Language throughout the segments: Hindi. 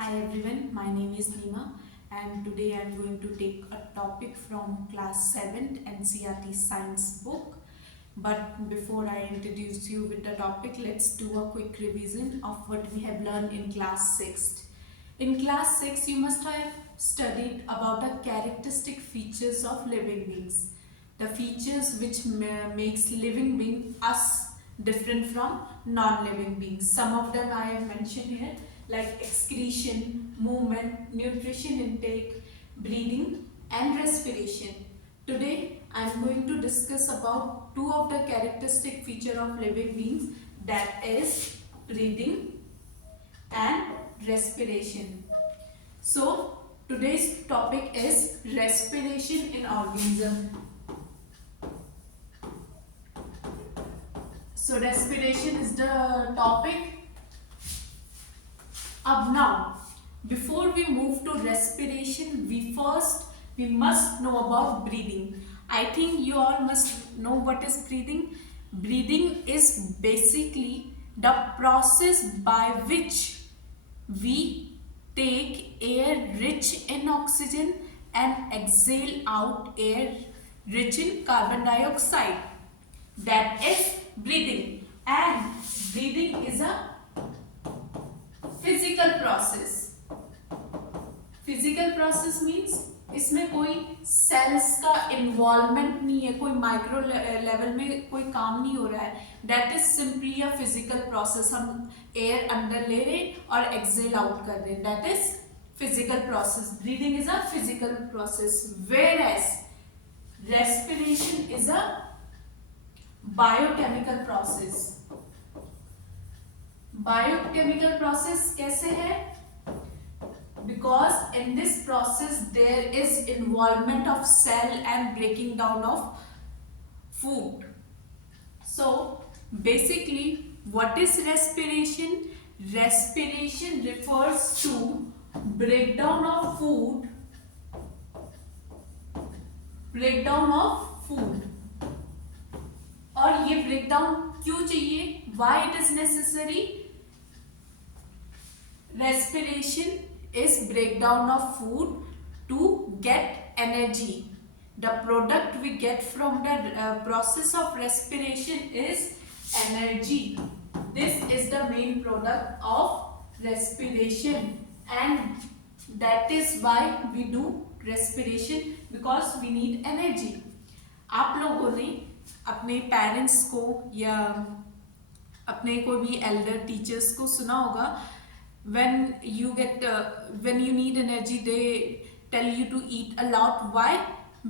Hi everyone, my name is Nima and today I am going to take a topic from class 7th NCERT science book. But before I introduce you with the topic, let's do a quick revision of what we have learned in class 6. In class 6, you must have studied about the characteristic features of living beings. The features which makes living being us different from non-living beings. Some of them I have mentioned here like excretion, movement, nutrition intake, breathing and respiration. Today I am going to discuss about two of the characteristic feature of living beings, that is breathing and respiration. So today's topic is respiration in organism. So respiration is the topic. Up now, before we move to respiration, we must know about breathing. I think you all must know what is breathing. Breathing is basically the process by which we take air rich in oxygen and exhale out air rich in carbon dioxide. That is breathing. And breathing is a physical process. Physical process means इसमें कोई सेल्स का इन्वॉल्वमेंट नहीं है, कोई माइक्रो लेवल में कोई काम नहीं हो रहा है. That is simply a physical process. हम एयर अंदर ले रहे और एक्सेल आउट कर रहे हैं. That is physical process. Breathing is a physical process, whereas respiration is a biochemical process. Biochemical process कैसे है? Because in this process there is involvement of cell and breaking down of food. So basically what is respiration? Respiration refers to breakdown of food. Breakdown of food. और ये ब्रेकडाउन क्यों चाहिए? Why it is necessary? Respiration is breakdown of food to get energy. The product we get from the process of respiration is energy. This is the main product of respiration, and that is why we do respiration, because we need energy. आप लोगों ने अपने पेरेंट्स को या अपने कोई भी एल्डर टीचर्स को सुना होगा, when you need energy they tell you to eat a lot. Why?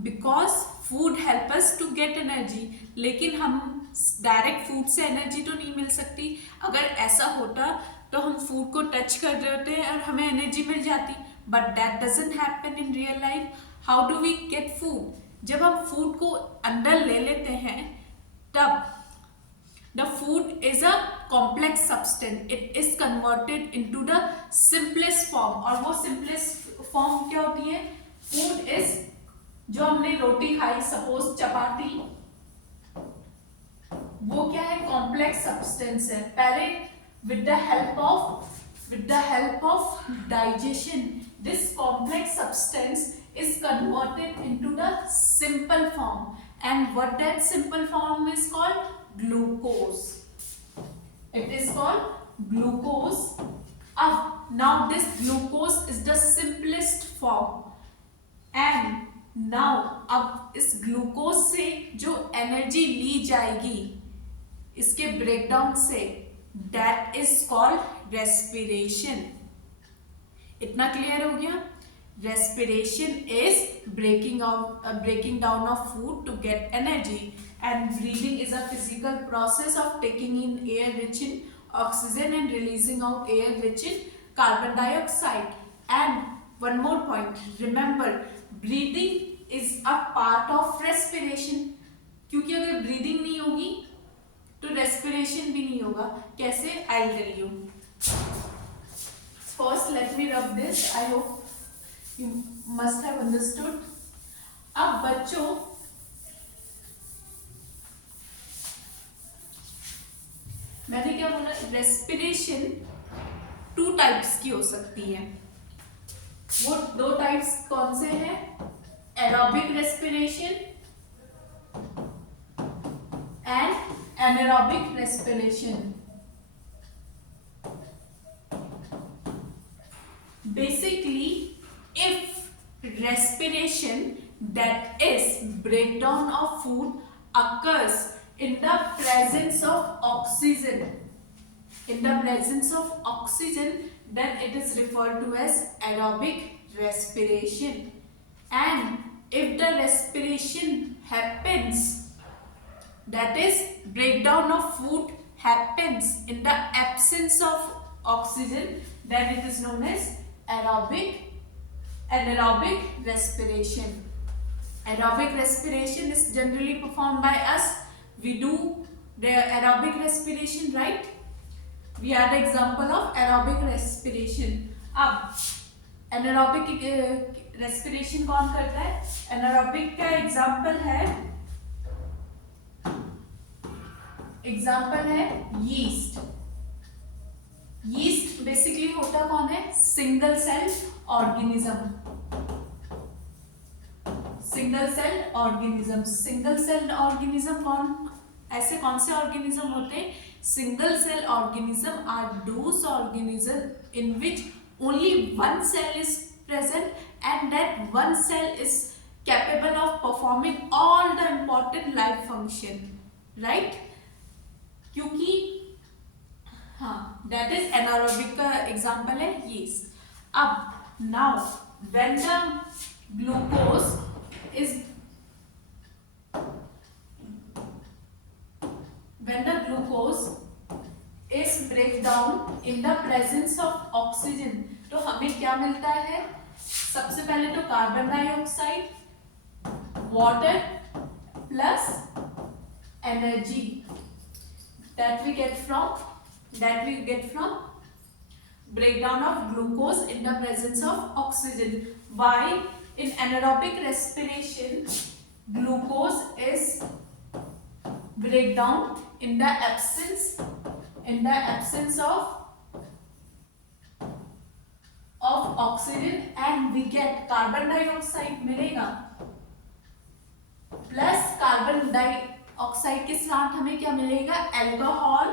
Because food help us to get energy. लेकिन हम डायरेक्ट फूड से एनर्जी तो नहीं मिल सकती. अगर ऐसा होता तो हम फूड को टच कर रहे होते और हमें एनर्जी मिल जाती. But that doesn't happen in real life. How do we get food? जब हम फूड को अंदर ले लेते हैं तब the food is a complex substance. It is converted into the simplest form. और वो simplest form क्या होती है? Food is जो हमने रोटी खाई, suppose चपाती, वो क्या है? complex substance है. पहले with the help of digestion, this complex substance is converted into the simple form. And what that simple form is called? Glucose. It is called glucose. Now this glucose is the simplest form, and now अब इस ग्लूकोज से जो एनर्जी ली जाएगी इसके ब्रेकडाउन से, दैट इज कॉल्ड रेस्पिरेशन. इतना क्लियर हो गया? Respiration is breaking down of food to get energy, and breathing is a physical process of taking in air rich in oxygen and releasing out air rich in carbon dioxide. And one more point, remember breathing is a part of respiration. क्योंकि अगर breathing नहीं होगी तो respiration भी नहीं होगा. कैसे? I'll tell you. First let me rub this. I hope you must have understood. अब बच्चों मैंने क्या बोला? रेस्पिरेशन 2 टाइप्स की हो सकती है। वो 2 टाइप्स कौन से हैं? Aerobic respiration and anaerobic respiration. Basically, if respiration, that is breakdown of food, occurs in the presence of oxygen, then it is referred to as aerobic respiration. And if the respiration happens, that is breakdown of food happens in the absence of oxygen, then it is known as anaerobic respiration. Aerobic respiration is generally performed by us. We do the aerobic respiration, right? We are the example of aerobic respiration. अब anaerobic respiration कौन करता है? anaerobic का एग्जाम्पल है यीस्ट। यीस्ट बेसिकली होता कौन है? Single cell organism. Single cell organism कौन से ऑर्गेनिज्म होते हैं? Single cell organism are those organism in which only one cell is present and that one cell is capable of performing all the important life function, right? क्योंकि दैट इज एनारोबिक का एग्जाम्पल है यीस्ट। अब now when the glucose is break down in the presence of oxygen, तो हमें क्या मिलता है? सबसे पहले तो carbon dioxide, water plus energy that we get from breakdown of glucose in the presence of oxygen. While in anaerobic respiration, glucose is breakdown in the absence of oxygen, and we get carbon dioxide मिलेगा प्लस कार्बन डाइऑक्साइड के साथ हमें क्या मिलेगा? एल्कोहल।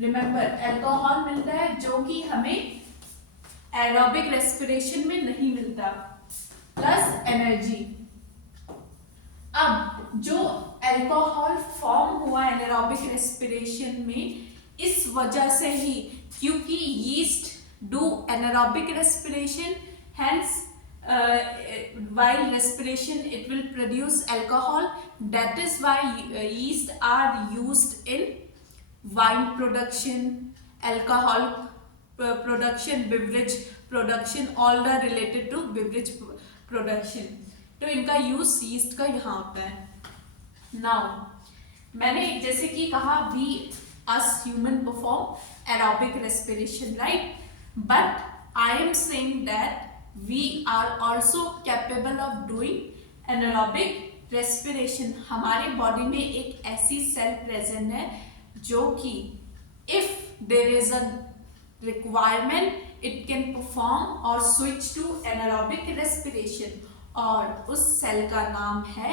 रिमेंबर, एल्कोहल मिलता है जो कि हमें एरोबिक रेस्पिरेशन में नहीं मिलता, प्लस एनर्जी। अब जो एल्कोहल फॉर्म हुआ एनारोबिक रेस्पिरेशन में, इस वजह से ही, क्योंकि yeast do anaerobic respiration, hence while respiration it will produce alcohol. That is why yeast are used in wine production, alcohol production, beverage production, all the related to beverage production. तो इनका यूज yeast का यहाँ होता है। Now मैंने जैसे कि कहा we us human perform aerobic respiration, right? But I am saying that we are also capable of doing anaerobic respiration. हमारे बॉडी में एक ऐसी सेल प्रेजेंट है जो कि if there is a requirement it can perform or switch to anaerobic respiration, और उस सेल का नाम है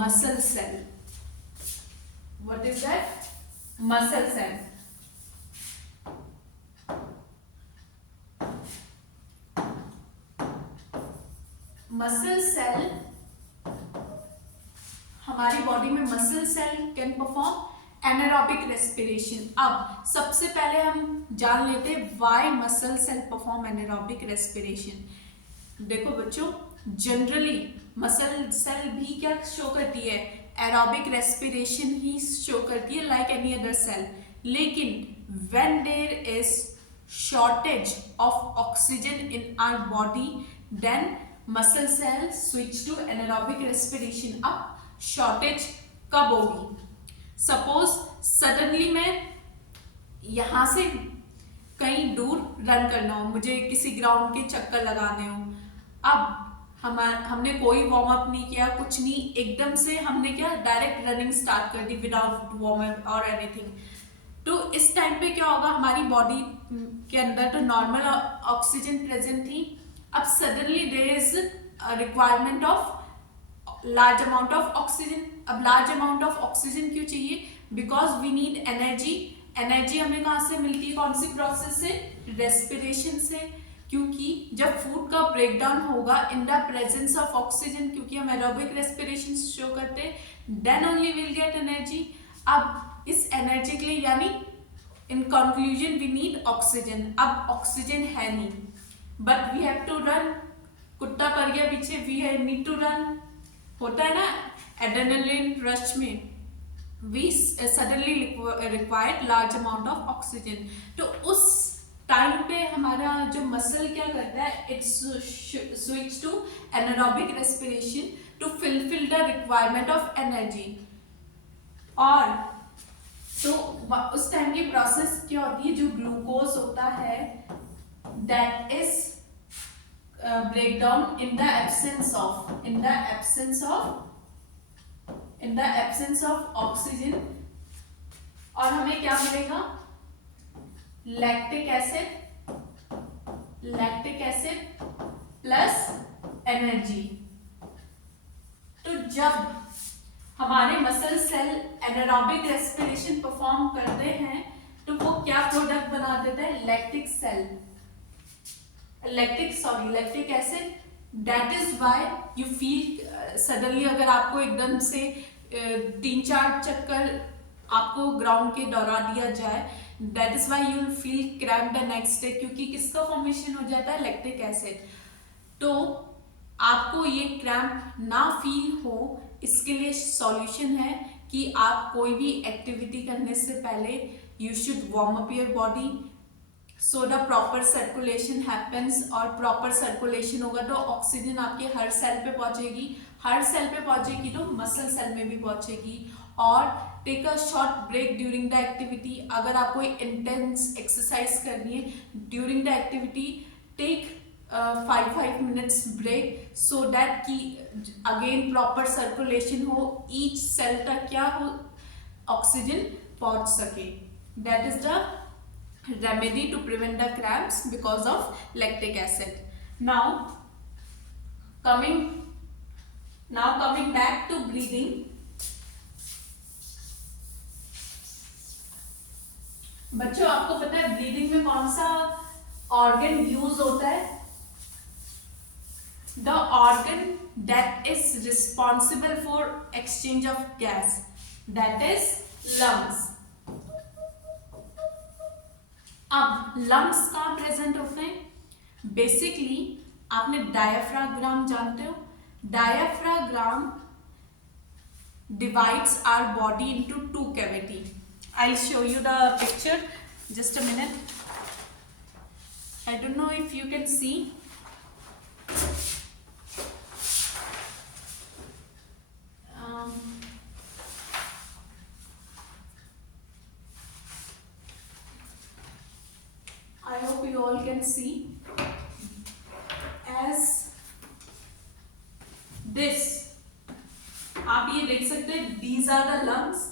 muscle cell. What is that? Muscle cell. Muscle cell, हमारी बॉडी में muscle cell can perform anaerobic respiration. अब सबसे पहले हम जान लेते हैं why muscle cell perform anaerobic respiration. देखो बच्चों, जनरली मसल सेल भी क्या शो करती है? एरोबिक रेस्पिरेशन ही शो करती है, लाइक एनी अदर सेल। लेकिन when there is shortage of oxygen in our body, then muscle cell switch to anaerobic respiration. अब शॉर्टेज कब होगी? सपोज सडनली मैं यहां से कहीं दूर रन करना हो, मुझे किसी ग्राउंड के चक्कर लगाने हो। अब हमने कोई वार्म अप नहीं किया, कुछ नहीं, एकदम से हमने क्या डायरेक्ट रनिंग स्टार्ट कर दी विदाउट वार्म अप और एनीथिंग। तो इस टाइम पे क्या होगा? हमारी बॉडी के अंदर तो नॉर्मल ऑक्सीजन प्रेजेंट थी, अब suddenly there is requirement of large amount of oxygen. अब लार्ज अमाउंट ऑफ ऑक्सीजन क्यों चाहिए? Because we need energy. Energy हमें कहाँ से मिलती है? कौन सी प्रोसेस से? रेस्पिरेशन से। क्योंकि जब फूड का ब्रेकडाउन होगा in the presence of oxygen, क्योंकि हम एरोबिक रेस्पिरेशन शो करते हैं, then only will get energy. अब इस एनर्जी के लिए यानी in conclusion we need oxygen. अब ऑक्सीजन है नहीं, but we have to run. कुत्ता पर गया पीछे, वी नीड टू रन। होता है ना एड्रेनलिन रश में, we suddenly required large amount of oxygen. तो उस टाइम पे हमारा जो मसल क्या करता है, it's switch to anaerobic respiration to fulfill the requirement of energy. और तो उस टाइम की प्रोसेस क्या होती है? जो ग्लूकोज होता है that is breakdown in the absence of oxygen, और हमें क्या मिलेगा? Lactic acid plus energy. तो जब हमारे muscle cell anaerobic respiration perform करते हैं तो वो क्या प्रोडक्ट बना देता है? Lactic acid. That is why you feel suddenly, अगर आपको एकदम से 3-4 चक्कर आपको ग्राउंड के दौरा दिया जाए, that is why you will feel cramp the next day, क्योंकि किसका फॉर्मेशन हो जाता है? Lactic acid. तो आपको ये क्रैम्प ना फील हो, इसके लिए सॉल्यूशन है कि आप कोई भी एक्टिविटी करने से पहले you should warm up your body so the proper circulation happens. और प्रॉपर सर्कुलेशन होगा तो ऑक्सीजन आपके हर सेल पे पहुंचेगी, तो मसल सेल में भी पहुंचेगी। और take a short break during the activity. अगर आप कोई इंटेंस एक्सरसाइज करनी है during the activity, take 5 minutes break so that कि अगेन प्रॉपर सर्कुलेशन हो, ईच सेल तक क्या हो? ऑक्सीजन पहुंच सके। That is the remedy to prevent the cramps because of lactic acid. Now coming back to breathing. बच्चों आपको पता है ब्रीदिंग में कौन सा ऑर्गन यूज होता है? The organ that is responsible for exchange of gas, that is lungs. अब लंग्स कहाँ प्रेजेंट होते हैं? बेसिकली आपने डायफ्राग्राम जानते हो? Diaphragm divides our body into 2 cavity. I'll show you the picture. Just a minute. I don't know if you can see. I hope you all can see. As this, आप ये देख सकते हैं, these are the lungs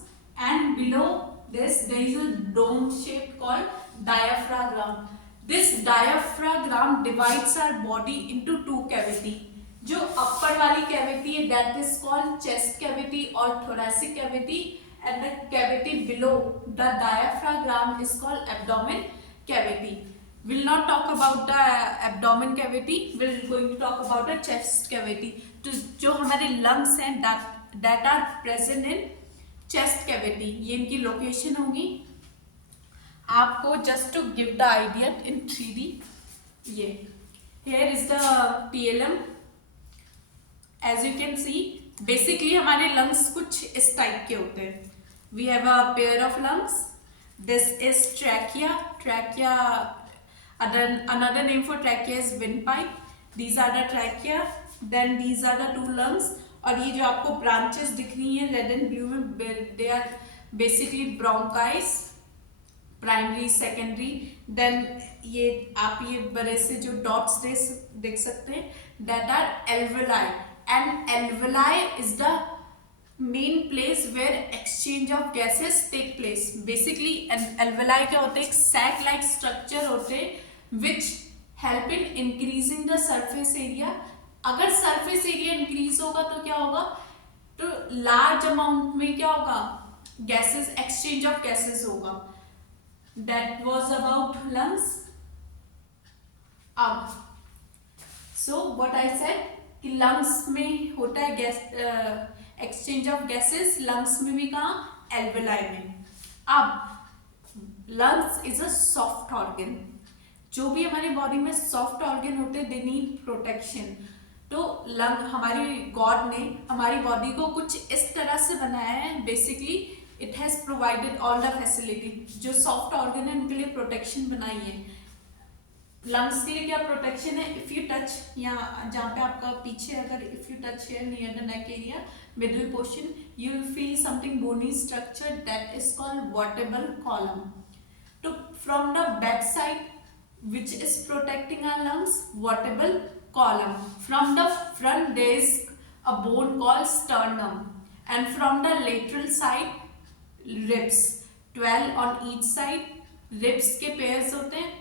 and below this there is a dome shape called diaphragm. This diaphragm divides our body into 2 cavity. जो अपर वाली कैविटी है that is called chest cavity or thoracic cavity, and the cavity below the diaphragm is called abdomen cavity. We'll not talk about the abdomen cavity, we're going to talk about the chest cavity. तो जो हमारे lungs हैं that are present in chest cavity, ये इनकी लोकेशन होगी। आपको just to give the idea in 3D, ये here is the TLM. As you can see, basically हमारे lungs कुछ इस टाइप के होते हैं। We have a pair of lungs. This is trachea. Another name for trachea is windpipe. These are the trachea. Then these are the 2 lungs. और ये जो आपको branches दिख रही हैं रेड एंड ब्लू में, they are basically bronchi, primary, secondary. Then ये आप ये बड़े से जो डॉट्स देख सकते हैं, that are alveoli, and alveoli is the main place where exchange of gases take place. Basically alveoli क्या होते हैं, सैक लाइक स्ट्रक्चर होते हैं which help in increasing the surface area. अगर सरफेस एरिया इंक्रीज होगा तो क्या होगा, तो लार्ज अमाउंट में क्या होगा, गैसेस, एक्सचेंज ऑफ गैसेस होगा। That was about lungs. अब सो व्हाट आई सेड कि लंग्स में होता है gas exchange of gases, lungs में भी कहा, एल्वेलाई में। अब lungs is a soft organ. जो भी हमारी बॉडी में सॉफ्ट ऑर्गन होते हैं दे नीड प्रोटेक्शन। तो लंग, हमारी गॉड ने हमारी बॉडी को कुछ इस तरह से बनाया है, basically it has provided all the facility. जो सॉफ्ट ऑर्गन है उनके लिए प्रोटेक्शन बनाई है। लंग्स के लिए क्या प्रोटेक्शन है, इफ यू टच, यहाँ जहाँ पे आपका पीछे अगर if you touch here near the neck area, middle portion, you will feel something bony structure that is called vertebral column. तो from the back side which is protecting our lungs, vertebral column. From the front there is a bone called sternum, and from the lateral side ribs, 12 on each side, ribs के pairs होते हैं,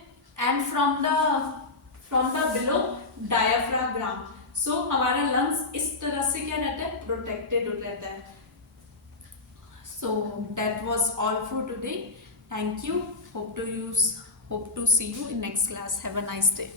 and from the below diaphragm. So हमारा lungs इस तरह से क्या रहता है, protected रहता है। So that was all for today. Thank you. Hope to see you in next class. Have a nice day.